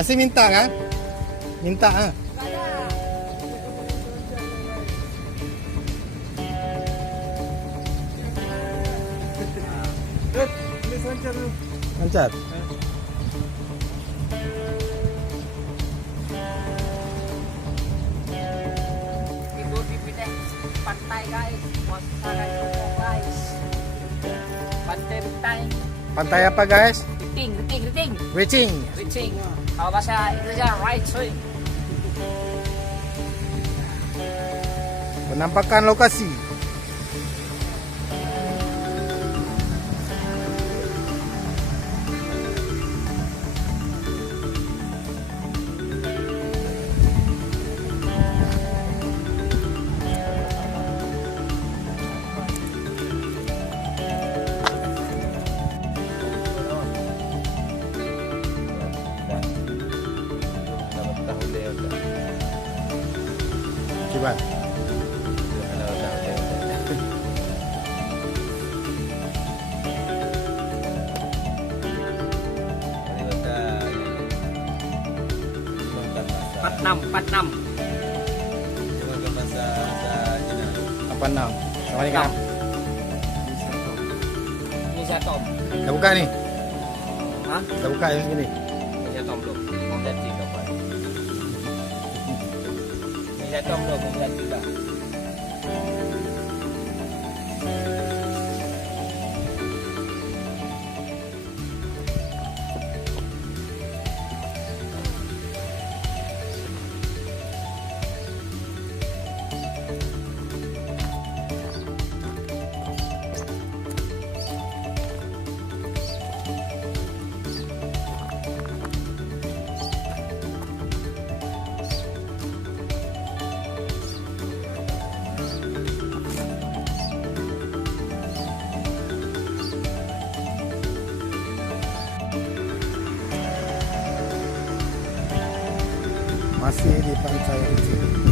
Pasti minta kan? Minta ah. Lancar. Ibu pipi teh pantai guys, suasana Jogja guys. Pantai. Pantai apa guys? Riting. Wicing. Riting. Kalau bahasa Inggrisnya right swing. Penampakan lokasi. Coba. Patnam. Apa enam? Sama ini kan? Ini saya Tom. Kita buka nih. Hah? Kita buka yang ini. Ini saya Tom belum. Mau lihat tiga pak. Ini saya Tom belum. Mau lihat tiga. Masih di Pantai Wicing.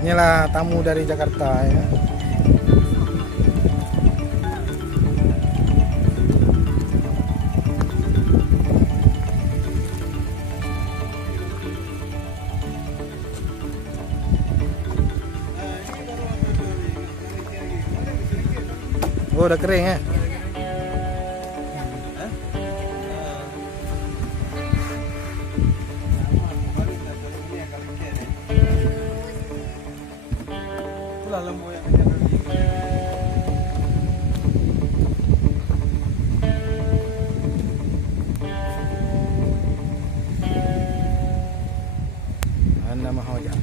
Inilah tamu dari Jakarta ya. Oh, udah kering ya. Anda mau aja.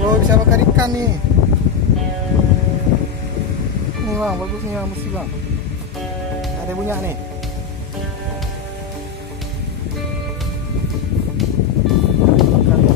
Oh, bisa bakar ikan nih. Nih bang, bagus nih bang, mesti bang. Ada punya nih. Bakar ya.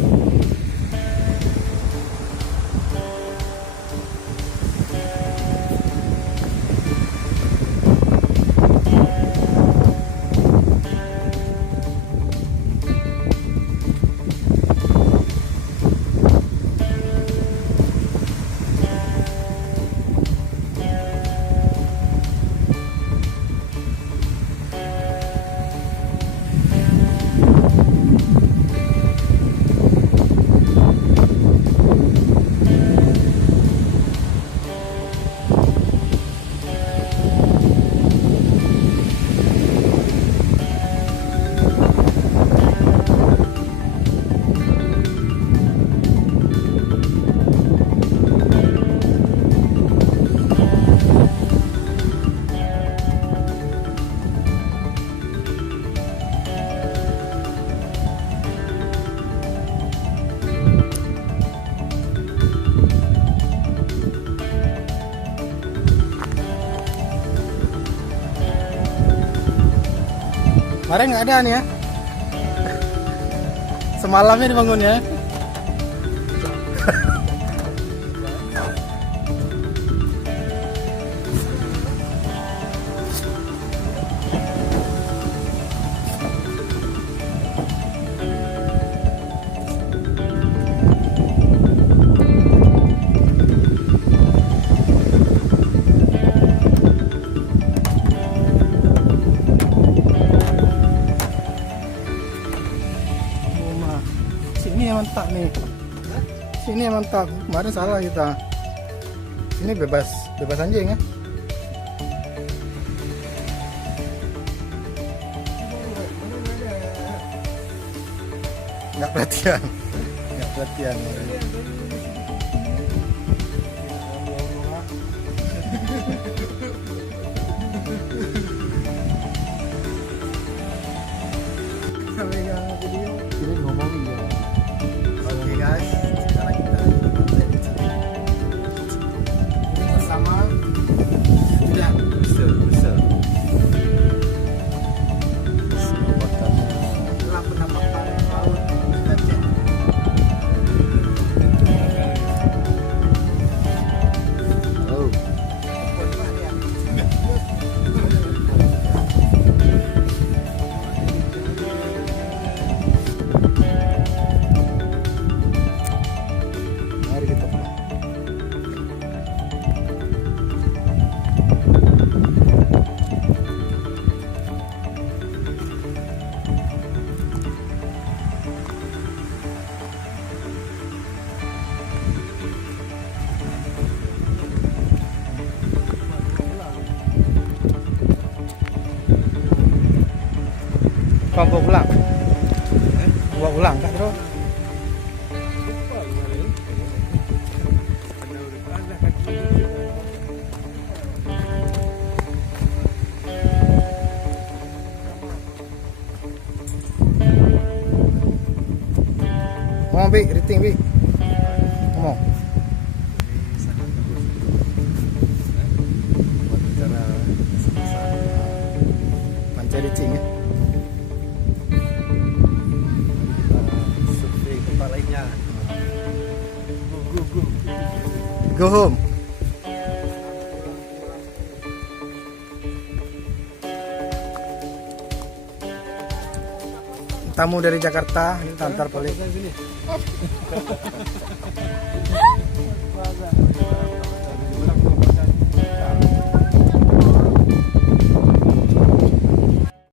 Kemarin nggak ada nih ya. Semalamnya dibangun ya. Sini yang mantap nih. Sini yang mantap. Kemarin salah kita. Ini bebas anjing ya. Nggak perhatian. Ini ngomongin ya. Oke guys, sekarang kita ini bersama udah besar setelah penampakan laut Aceh. Halo. Mari kita pulang. Bawa pulang. Bawa pulang kak bro. Ngomong Bi, rating Bi. Ngomong. Pancai licing ya. Survei tempat lainnya. Go home. Tamu dari Jakarta, kita antar balik.